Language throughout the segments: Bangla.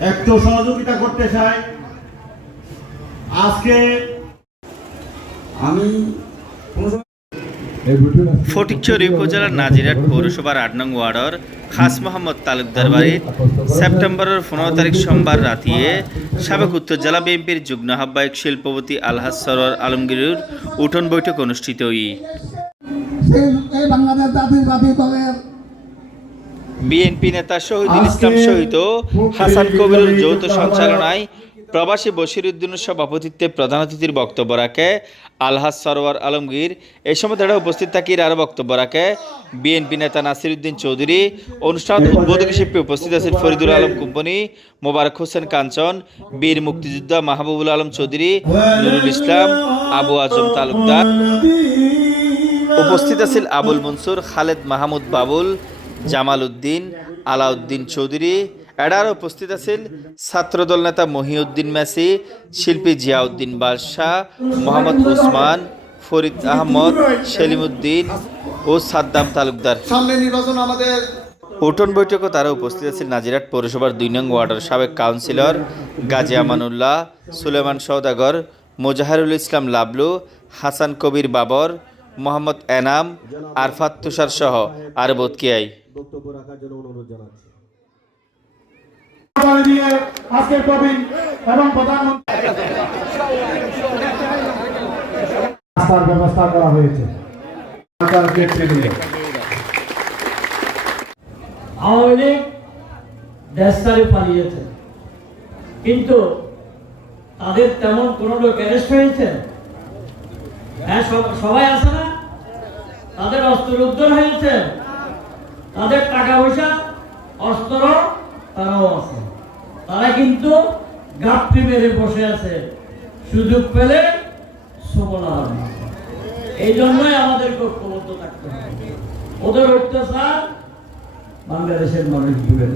একটু সহযোগিতা করতে চাই। আজকে আমি ফটিকছড়ি উপজেলার নাজিরাট পৌরসভার আট নং ওয়ার্ডর খাস মোহাম্মদ তালুকদার বাড়ির সেপ্টেম্বরের পনেরো তারিখ সোমবার রাতিয়ে সাবেক উত্তর জেলা বিএনপির যুগ্ম আহ্বায়ক শিল্পপতি আলহাজ সরোয়ার আলমগীরের উঠোন বৈঠক অনুষ্ঠিত হই। এই- বাংলাদেশ দলের বিএনপি নেতা শহীদুল ইসলাম শহীদ ও হাসান কবিরের যৌথ সঞ্চালনায় প্রবাসী বশিরুদ্দিনের সভাপতিত্বে প্রধান অতিথির বক্তব্য রাখে আলহাজ সরোয়ার আলমগীর। এই সময় তারা উপস্থিত থাকি আরও বক্তব্য রাখে। বিএনপি নেতা নাসিরুদ্দিন চৌধুরী। অনুষ্ঠান উদ্বোধক হিসেবে উপস্থিত আছেন ফরিদুল আলম কোম্পানি মোবারক হোসেন কাঞ্চন বীর মুক্তিযোদ্ধা মাহবুবুল আলম চৌধুরী নুরুল ইসলাম আবু আজম তালুকদার। উপস্থিত আছেন আবুল মনসুর খালেদ মাহমুদ বাবুল জামাল উদ্দিন আলাউদ্দিন চৌধুরী এডার উপস্থিত আছেন ছাত্রদল নেতা মহিউদ্দিন মেসি শিল্পী জিয়াউদ্দিন বাদশাহ মোহাম্মদ উসমান ফরিদ আহমদ সেলিমউদ্দিন ও সাদ্দাম তালুকদার। সামনে নির্বাচন আমাদের। উঠোন বৈঠকে তারা উপস্থিত আছেন নাজিরাট পৌরসভার দুই নং ওয়ার্ডের সাবেক কাউন্সিলর গাজী আমানুল্লাহ সুলেমান সৌদাগর মোজাহারুল ইসলাম লাবলু হাসান কবির বাবর মোহাম্মদ এনাম আরফাত তুষার সহ আর বোধকিয়াই বক্তব্য রাখার জন্য অনুরোধ জানাচ্ছি। আজকের প্রবীণ এবং প্রধানমন্ত্রী ব্যবস্থা করা হয়েছে। আওয়ামী লীগ দেশটারে পালিয়েছে। কিন্তু তাদের তেমন কোনো লোক অ্যারেস্ট হয়েছে? হ্যাঁ সবাই আছে না? তাদের অস্ত্র উদ্ধার হয়েছে। তাদের টাকা পয়সা অস্ত্র তারাও আছে। তারা কিন্তু গাপটি মেরে বসে আছে। সুযোগ পেলে এই জন্যই আমাদেরকে ঐক্যবদ্ধ থাকতে হবে। ওদের অত্যাচার বাংলাদেশের মানুষ ভুলে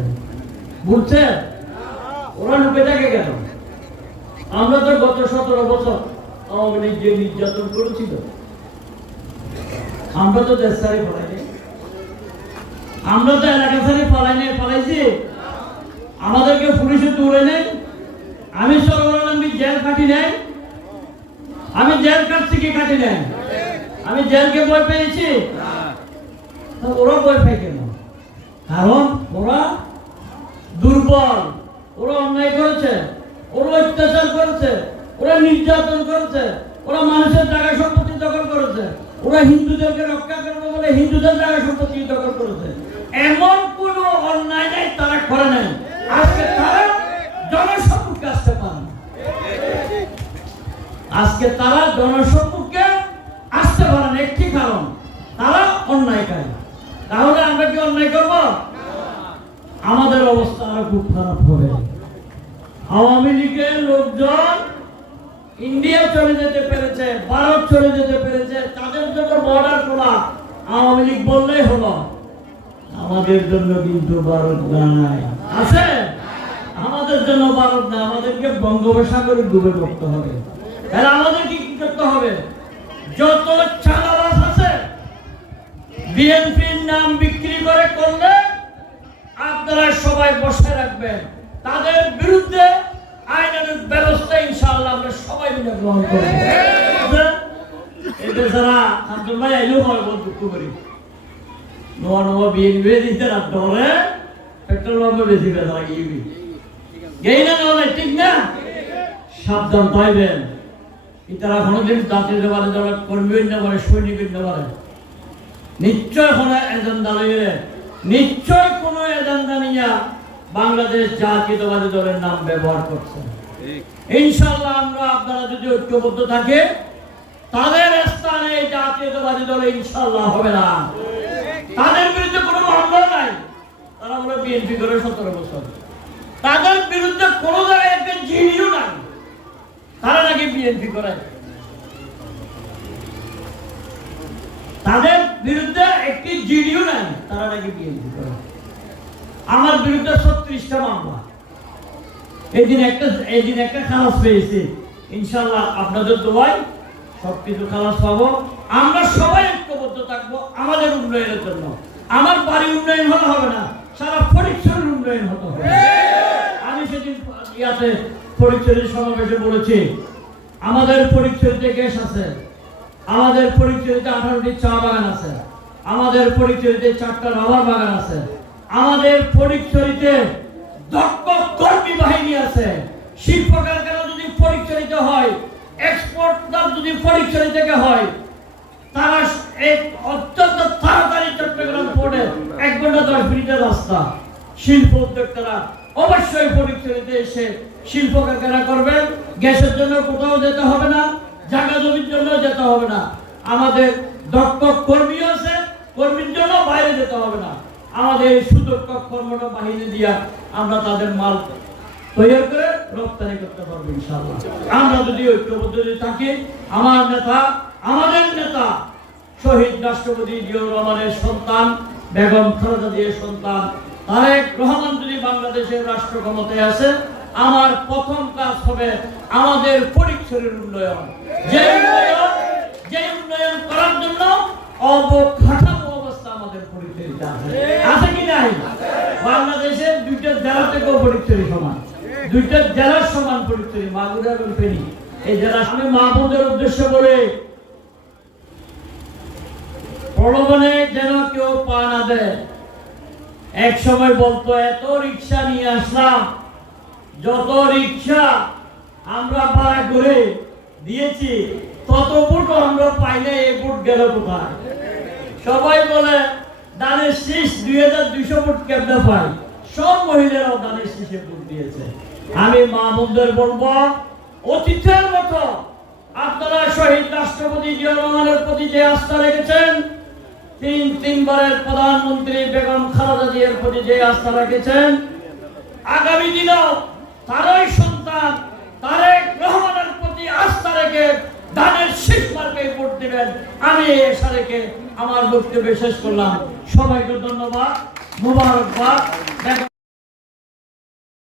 বুঝছেন? ওরা লুকে থাকে কেন? আমরা তো গত সতেরো বছর আওয়ামী লীগ যে নির্যাতন করেছিল আমরা তো দেশ ছাড়ি ফলাইনি আমরা তো এলাকা ছাড়ি ফলাই নাই, ফলাইছি। আমাদেরকে পুলিশে তুলে নেই আমি সরবরাহ আমি জেল কাটি নাই আমি জেল কাটছি কি কাটি নাই আমি জেলকে ভয় পেয়েছি। ওরা ভয় পায় কেন? কারণ ওরা দুর্বল, ওরা অন্যায় করেছে, ওরা অত্যাচার করেছে, ওরা নির্যাতন করেছে, ওরা মানুষের জায়গা সম্পত্তি দখল করেছে। ওরা হিন্দুদেরকে রক্ষা করবে বলে হিন্দুদের জায়গা সম্পত্তি দখল করেছে। এমন কোন অন্যায় নাই, তারা করে নাই। আজকে তারা জনসম্মুখে আসতে আজকে তারা জনসম্মুখে আসতে পারে না, একটি কারণ, তারা অন্যায়কারী তাহলে আমরা কি অন্যায় করব? আমাদের অবস্থা আরও খুব খারাপ হবে। আওয়ামী লীগের লোকজন ইন্ডিয়া চলে যেতে পেরেছে, ভারত চলে যেতে পেরেছে, তাদের জন্য বর্ডার খোলা, আওয়ামী লীগ বললেই হলো, আমাদের জন্য কিন্তু ভারত নাই। আছে? আমাদের জন্য ভারত না আমাদেরকে বঙ্গোপসাগরে ডুবে পড়তে হবে। তাহলে আমাদেরকে কি করতে হবে? যত চালাবাস আছে, বিএনপির নাম বিক্রি করে করলে আপনারা সবাই বসে রাখবেন। তাদের বিরুদ্ধে আইনের ব্যবস্থা ইনশাআল্লাহ আমরা সবাই মিলে গ্রহণ করব। এটা ছাড়া আব্দুল ভাই এলেও হয় বল দুঃখ করি। নোয়া নোয়া বিএনপি দিতে না ডরে পেট্রোল পাম্পে বেশি বেচা লাগিয়ে গেই না নাহলে ঠিক না? সাবধান, পাইবেন। ইতারা কোনোদিন জাতির ব্যাপারে যারা কর্মীর না পারে সৈনিকের না পারে নিশ্চয় কোনো এজেন্ডা লইলে নিশ্চয় কোনো এজেন্ডা নিয়ে বাংলাদেশ জাতীয়তাবাদী দলের নাম ব্যবহার করছে। ইনশাল্লাহ আমরা আপনারা যদি ঐক্যবদ্ধ থাকে, তাদের স্থানে জাতীয়তাবাদী দলে ইনশাল্লাহ হবে না। তাদের বিরুদ্ধে কোনো মামলা নাই। তারা বলে বিএনপি করে সতেরো বছর। তাদের বিরুদ্ধে কোনো জায়গায় একটা জিনিও নাই। তারা নাকি বিএনপি করে। তাদের বিরুদ্ধে একটি জিডিও নাই। তারা নাকি বিএনপি করে। আমার বিরুদ্ধে ছত্রিশটা মামলা। এই দিন একটা এই দিন একটা খালাস পেয়েছি। ইনশাল্লাহ আপনাদের দোয়াই সব কিছু খালাস পাবো। আমরা সবাই ঐক্যবদ্ধ থাকব আমাদের উন্নয়নের জন্য। আমার বাড়ি উন্নয়ন হলে হবে না, সারা পরীক্ষার উন্নয়ন হতে হবে। আমি সেটা দিন ইয়াতে পরিচয়ের সমাবেশে বলেছি, আমাদের পরিচয়তে গ্যাস আছে, আমাদের পরিচয়তে আঠারোটি চা বাগান আছে, আমাদের পরিচয়তে চারটা রাবার বাগান আছে। আমাদের পরিচয়তে দক্ষ কর্মী বাহিনী আছে। শিল্প কারখানা যদি পরিচালিত হয় এক্সপোর্ট যদি পরিচালিত হয়, তারা এক অত্যন্ত তাড়াতাড়ি চট্টগ্রাম এক ঘণ্টা দশ মিনিটের রাস্তা। শিল্প উদ্যোক্তারা অবশ্যই এসে শিল্প কারখানা করবেন। গ্যাসের জন্য কোথাও যেতে হবে না, জায়গা জমির জন্য যেতে হবে না। আমাদের দক্ষ কর্মী আছে, কর্মীর জন্য বাইরে যেতে হবে না। আমাদের সুদক্ষ কর্মঠ বাহিনী দিয়া আমরা তাদের মাল তৈরি করে রপ্তানি করতে পারব আমরা যদি ঐক্যবদ্ধ যদি থাকি, আমার নেতা, আমাদের নেতা, শহীদ রাষ্ট্রপতি রহমানের সন্তান, বেগম খালেদা সন্তান, তারেক রহমান যদি বাংলাদেশের রাষ্ট্র ক্ষমতায় আছে আমার প্রথম কাজ হবে আমাদের পরিচ্ছরের উন্নয়ন। যে উন্নয়ন যে উন্নয়ন করার জন্য পরিচালিত আছে কি নাই? বাংলাদেশের দুইটা জেলা থেকেও পরিচয় সমান। দুইটা জেলার সমান পরিচয় মাগুরা এবং ফেনী। এই জেলা আমি মাহমুদের উদ্দেশ্য বলে প্রলোভনে যেন কেউ পা না দেয়। এক সময় বলতো, এত রিক্সা নিয়ে আসলাম, যত রিক্সা আমরা ভাড়া করে দিয়েছি, তত বুট আমরা পাইলে এই বুট গেল কোথায়? সবাই বলে দানের শীষ দুই হাজার দুইশো ফুট কেমনে পাই সব মহিলারাও দানের শীষে ফুট দিয়েছে। আমি মা বোনদের বলব, অতীতের মতো আপনারা শহীদ রাষ্ট্রপতি জিয়া প্রতি যে আস্থা রেখেছেন, তিন, তিনবারের প্রধানমন্ত্রী বেগম খালেদা জিয়ার প্রতি যে আস্থা রেখেছেন, আগামী দিনেও তারই সন্তান, তারেক রহমানের প্রতি আস্থা রেখে ধানের শীষ মার্কে ভোট দিবেন। আমি আশা রেখে আমার বক্তব্য শেষ করলাম। সবাইকে ধন্যবাদ মুবারকবাদ।